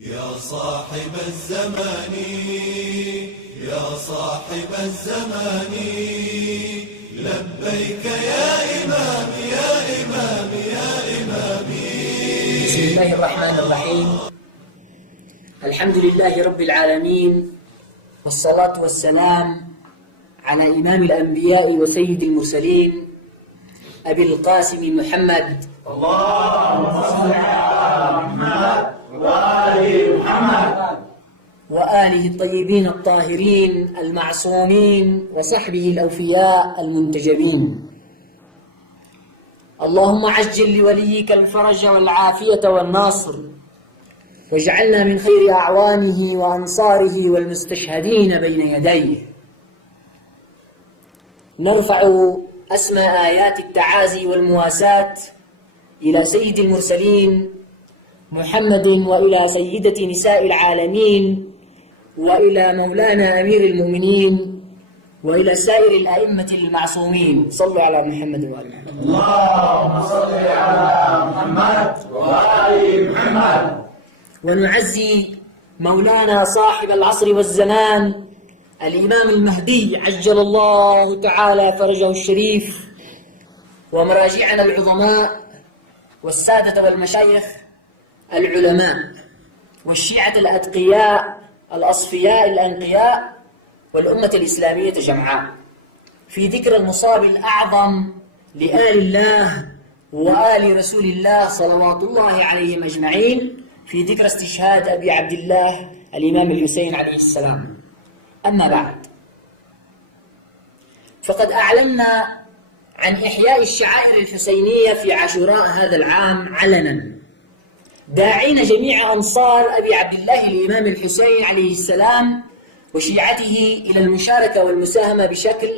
يا صاحب الزمان، يا صاحب الزمان، لبيك يا إمام يا إمام يا إمامي. بسم الله الرحمن الرحيم. الحمد لله رب العالمين، والصلاة والسلام على إمام الأنبياء وسيد المرسلين أبي القاسم محمد. اللهم صل على محمد وآل محمد وآله الطيبين الطاهرين المعصومين وصحبه الأوفياء المنتجبين. اللهم عجل لوليك الفرج والعافية والناصر، واجعلنا من خير أعوانه وأنصاره والمستشهدين بين يديه. نرفع أسمى آيات التعازي والمواساة إلى سيد المرسلين محمد، وإلى سيدة نساء العالمين، وإلى مولانا أمير المؤمنين، وإلى سائر الأئمة المعصومين. صلوا على محمد وآل محمد. اللهم صل على محمد وآل محمد. ونعزي مولانا صاحب العصر والزمان الإمام المهدي عجل الله تعالى فرجه الشريف، ومراجعنا العظماء والسادة والمشايخ العلماء، والشيعة الأتقياء الأصفياء الأنقياء، والأمة الإسلامية جمعاء، في ذكر المصاب الأعظم لآل الله وآل رسول الله صلوات الله عليهم أجمعين، في ذكر استشهاد أبي عبد الله الإمام الحسين عليه السلام. أما بعد، فقد أعلنا عن إحياء الشعائر الحسينية في عاشوراء هذا العام علنا، داعين جميع أنصار أبي عبد الله الإمام الحسين عليه السلام وشيعته إلى المشاركة والمساهمة بشكل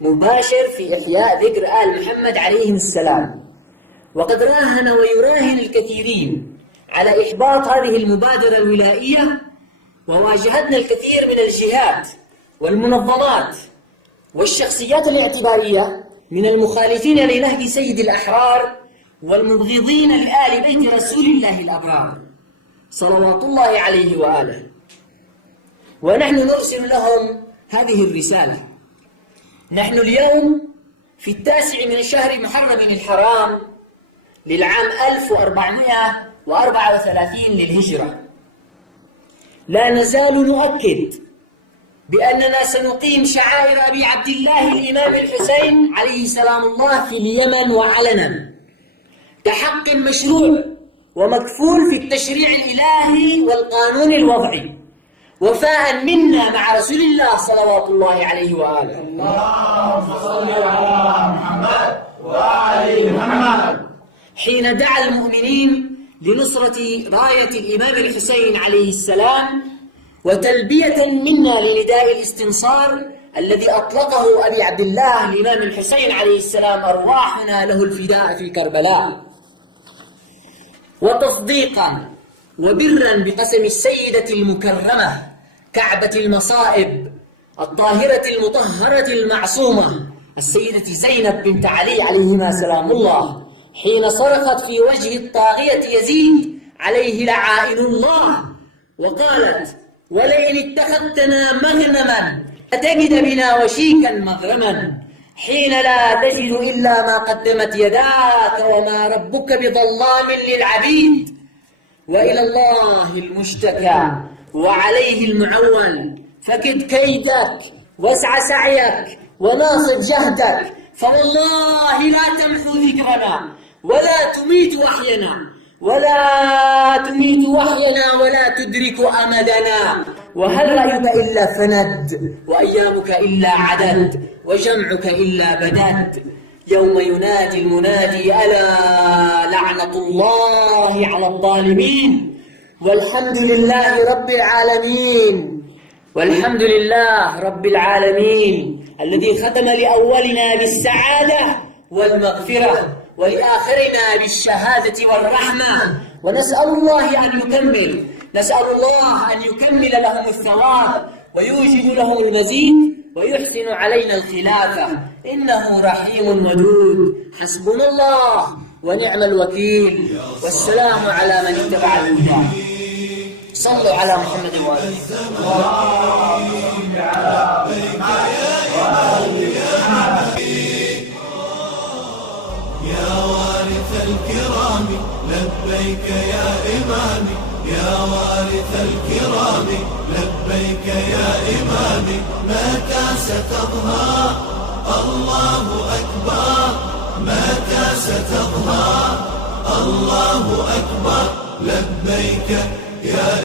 مباشر في إحياء ذكر آل محمد عليهم السلام. وقد راهن ويراهن الكثيرين على إحباط هذه المبادرة الولائية، وواجهتنا الكثير من الجهات والمنظمات والشخصيات الاعتبارية من المخالفين لنهج سيد الأحرار والمبغضين لآل بيت رسول الله الأبرار صلوات الله عليه وآله. ونحن نرسل لهم هذه الرسالة. نحن اليوم في 9 من شهر محرم الحرام للعام 1434 للهجرة، لا نزال نؤكد بأننا سنقيم شعائر أبي عبد الله الإمام الحسين عليه سلام الله في اليمن وعلنا كحق مشروع ومكفول في التشريع الإلهي والقانون الوضعي، وفاء منا مع رسول الله صلوات الله عليه وآله. اللهم صل على محمد وآل محمد. حين دعا المؤمنين لنصرة راية الإمام الحسين عليه السلام، وتلبية منا لنداء الاستنصار الذي أطلقه أبي عبد الله الإمام الحسين عليه السلام، أرواحنا له الفداء في كربلاء، وتصديقا وبرا بقسم السيدة المكرمة كعبة المصائب الطاهرة المطهرة المعصومة السيدة زينب بنت علي عليهما سلام الله، حين صرخت في وجه الطاغية يزيد عليه لعائن الله وقالت: ولئن اتخذتنا مغنما أتجد بنا وشيكا مغرما، حين لا تجد إلا ما قدمت يداك وما ربك بظلام للعبيد، وإلى الله المشتكى وعليه المعول، فكد كيدك واسع سعيك وناصب جهدك، فوالله لا تمحو ذكرنا ولا تميت وحينا ولا تدرك أمدنا، وهل رأيك إلا فند، وأيامك إلا عدد، وجمعك إلا بدد، يوم ينادي المنادي ألا لعنة الله على الظالمين، والحمد لله رب العالمين. والحمد لله رب العالمين الذي ختم لأولنا بالسعادة والمغفرة ولآخرنا بالشهادة والرحمة، ونسأل الله أن يكمل لهم الثواب ويوجد لهم المزيد ويحسن علينا الخلافة، إنه رحيم ودود. حسبنا الله ونعم الوكيل، والسلام على من اتبع الهدى. صلوا على محمد وآله. يا وارث الكرام لبيك يا إمامي، يا وارث الكرام لبيك يا إمامي، متى ستظهر الله أكبر، متى ستظهر الله أكبر، لبيك يا